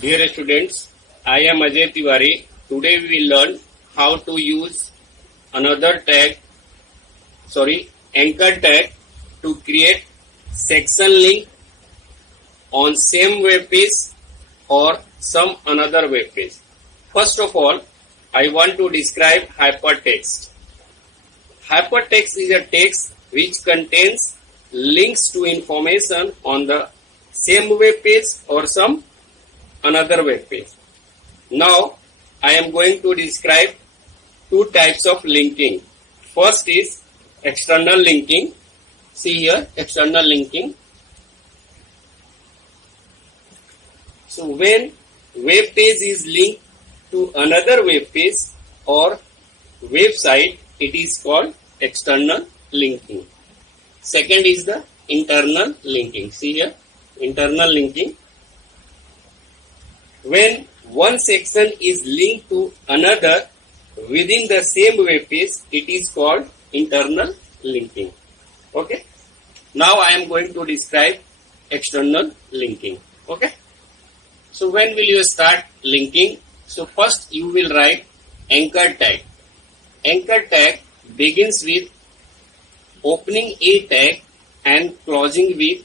Dear students, I am Ajay Tiwari. Today we will learn how to use anchor tag to create section link on same web page or some another web page. First of all, I want to describe hypertext. Hypertext is a text which contains links to information on the same web page or some another web page. Now I am going to describe two types of linking. First is external linking. See here, external linking. So when web page is linked to another web page or website, it is called external linking. Second is the internal linking. See here, internal linking. When one section is linked to another within the same web page, it is called internal linking. Okay. Now I am going to describe external linking. Okay. So when will you start linking? So first you will write anchor tag. Anchor tag begins with opening a tag and closing with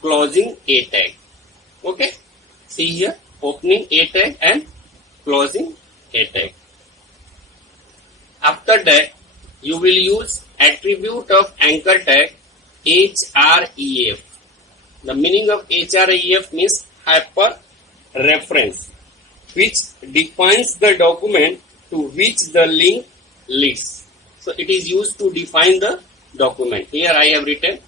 closing a tag. Okay. See here, opening a tag and closing a tag. After that, you will use attribute of anchor tag href. The meaning of href means hyper reference, which defines the document to which the link leads. So it is used to define the document. Here I have written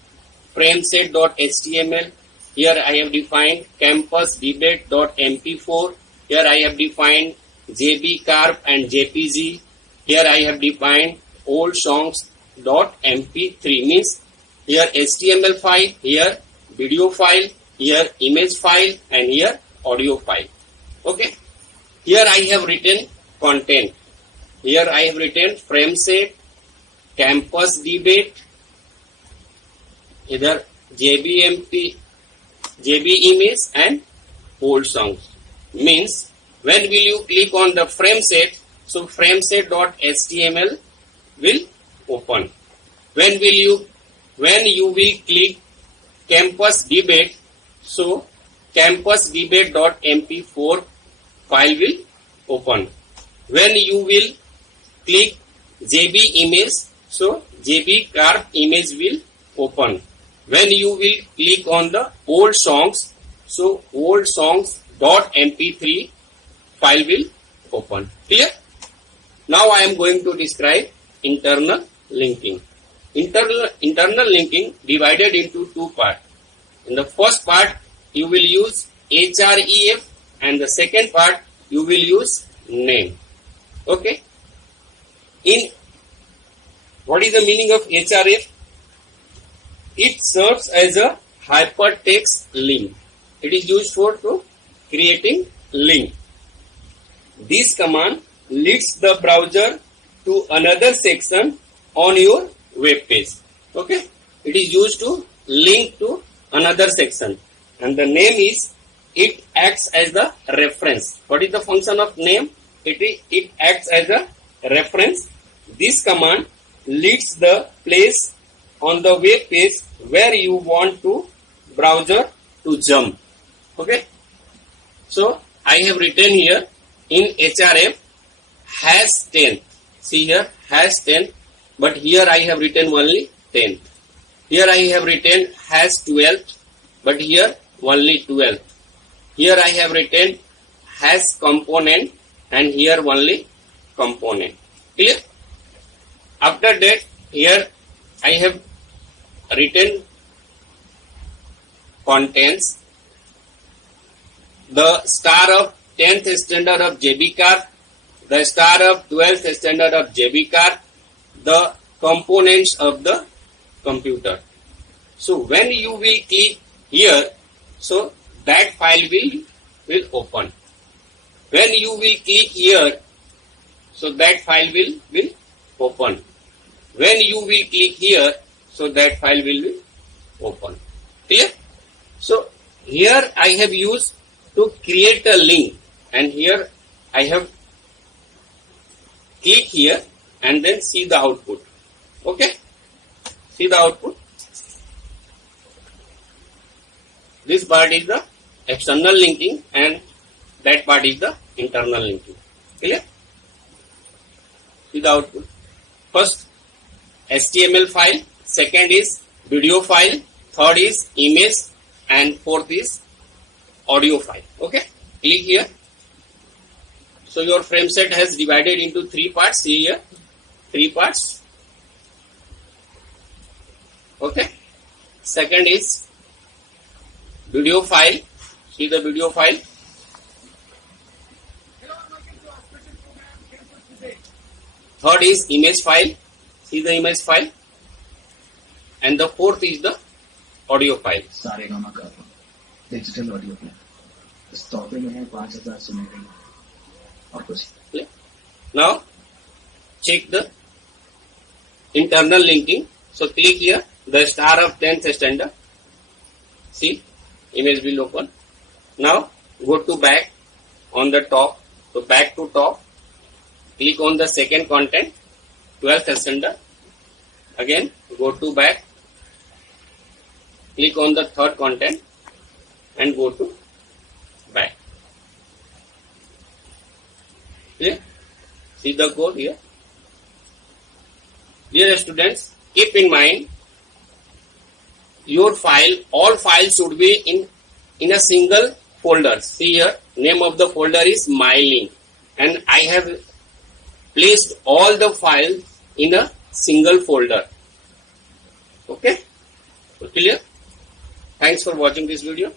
frameset.html. Here I have defined campusdebate.mp4. Here I have defined jbcarp and jpg. Here I have defined oldsongs.mp3, means here HTML file, here video file, here image file, and here audio file. Okay. Here I have written content. Here I have written frameset, campus debate, either JB image and old songs. Means when will you click on the frameset, so frameset.html will open. When you will click campus debate, so campusdebate.mp4 file will open. When you will click JB image, so jbcarp image will open. When you will click on the old songs, so old songs.mp3 file will open. Clear? Now I am going to describe internal linking. Internal linking divided into two parts. In the first part, you will use href, and the second part you will use name. Okay. What is the meaning of href? It serves as a hypertext link. It is used for creating link. This command leads the browser to another section on your web page. Okay. It is used to link to another section, and the name is, it acts as the reference. What is the function of name? It acts as a reference. This command leads the place on the web page where you want to browser to jump. Okay. So I have written here in href #10. See here #10, but here I have written only 10. Here I have written #12, but here only 12. Here I have written #component, and here only component. Clear? After that, here I have written contents. The star of 10th standard of jbcarp, the star of 12th standard of jbcarp, the components of the computer. So when you will click here, so that file will open. When you will click here, so that file will open. When you will click here, so that file will open. Clear? So here I have used to create a link, and here I have click here and then see the output. Okay, see the output. This part is the external linking and that part is the internal linking. Clear? See the output. First HTML file, second is video file, third is image, and fourth is audio file. Okay, click here. So your frame set has divided into three parts. See here, three parts. Okay, second is video file. See the video file. Third is image file. See the image file. And the fourth is the audio file. Saregama का digital audio play इस तोहफे में है 5000 सुनने के लिए और कुछ. Now check the internal linking. So click here, the star of 10th standard. See, image will open. Now go to back on the top. So back to top. Click on the second content, 12th standard. Again go to back. Click on the third content and go to back. Clear? See the code here. Dear students, keep in mind your file, all files should be in a single folder. See here, name of the folder is MyLink, and I have placed all the files in a single folder. Okay, so clear? Thanks for watching this video.